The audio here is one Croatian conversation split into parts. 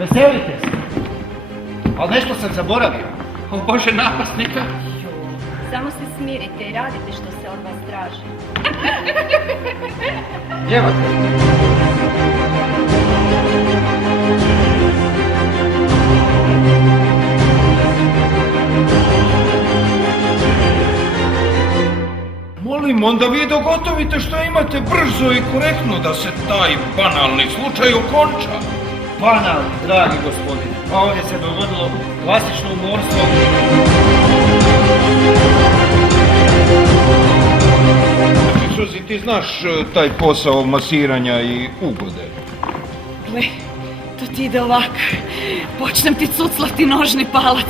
Veselite se. Ali nešto sam zaboravio. O Bože, napasnika. Samo se smirite i radite što se od vas traži. Pjevate. Molim, onda vi dogotovite što imate brzo i korektno da se taj banalni slučaj okonča. Banal, dragi gospodine. Pa ovdje se dogodilo klasično umorstvo. Suzi, ti znaš taj posao masiranja i ugode? Gle, to ti ide ovak. Počnem ti cuclati nožni palac.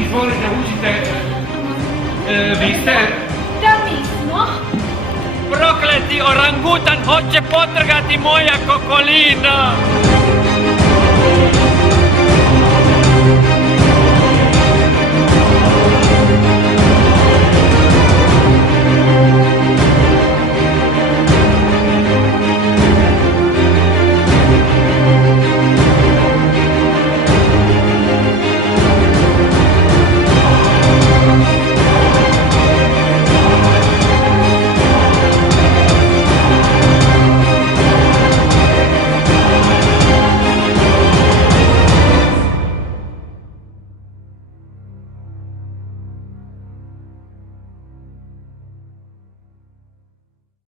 Izvolite, učite. Vi ste... Da mi smo? Prokleti orangutan hoće potrgati moja kokolina!